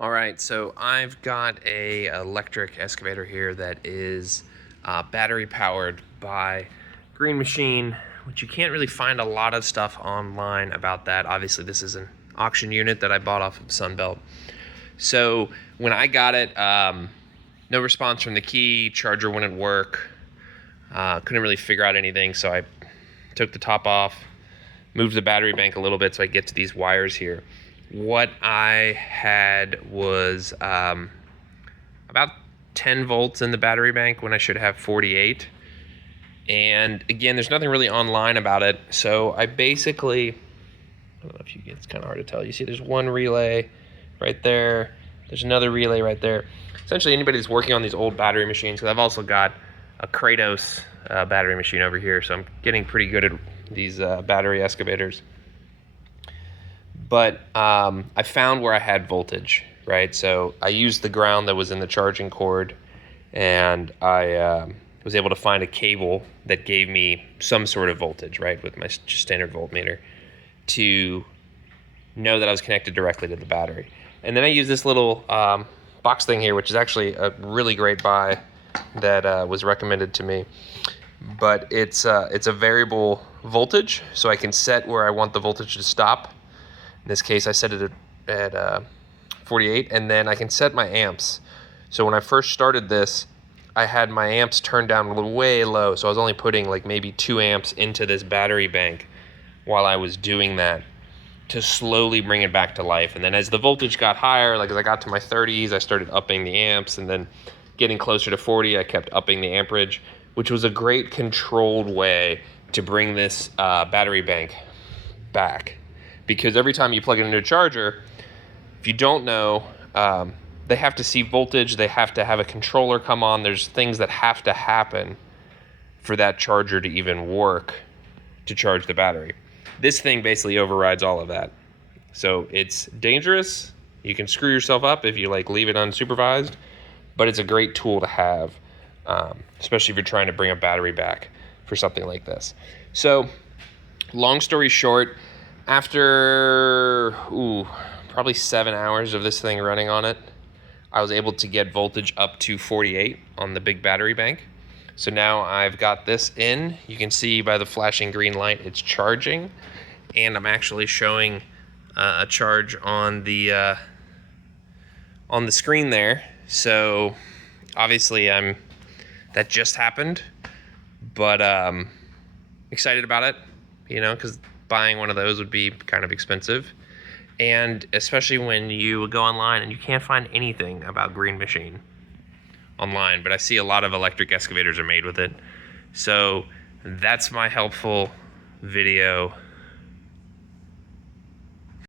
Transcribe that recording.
All right, so I've got a electric excavator here that is battery powered by Green Machine, which you can't really find a lot of stuff online about that. Obviously, this is an auction unit that I bought off of Sunbelt. So when I got it, no response from the key, charger wouldn't work, couldn't really figure out anything, so I took the top off, moved the battery bank a little bit so I get to these wires here. What I had was about 10 volts in the battery bank when I should have 48. And again, there's nothing really online about it. So I basically, I don't know if you can, it's kind of hard to tell. You see there's one relay right there. There's another relay right there. Essentially anybody that's working on these old battery machines, because I've also got a Kratos battery machine over here. So I'm getting pretty good at these battery excavators. But I found where I had voltage, right? So I used the ground that was in the charging cord, and I was able to find a cable that gave me some sort of voltage, right, with my standard voltmeter, to know that I was connected directly to the battery. And then I used this little box thing here, which is actually a really great buy that was recommended to me. But it's a variable voltage, so I can set where I want the voltage to stop. In this case, I set it at 48, and then I can set my amps. So when I first started this, I had my amps turned down way low, so I was only putting like maybe 2 amps into this battery bank while I was doing that to slowly bring it back to life. And then as the voltage got higher, like as I got to my 30s, I started upping the amps, and then getting closer to 40, I kept upping the amperage, which was a great controlled way to bring this battery bank back. Because every time you plug it into a charger, if you don't know, they have to see voltage, they have to have a controller come on, there's things that have to happen for that charger to even work to charge the battery. This thing basically overrides all of that. So it's dangerous, you can screw yourself up if you leave it unsupervised, but it's a great tool to have, especially if you're trying to bring a battery back for something like this. So, long story short, after probably 7 hours of this thing running on it, I was able to get voltage up to 48 on the big battery bank. So now I've got this in. You can see by the flashing green light it's charging, and I'm actually showing a charge on the screen there. So obviously that just happened, but excited about it, because buying one of those would be kind of expensive. And especially when you go online and you can't find anything about Green Machine online, but I see a lot of electric excavators are made with it. So that's my helpful video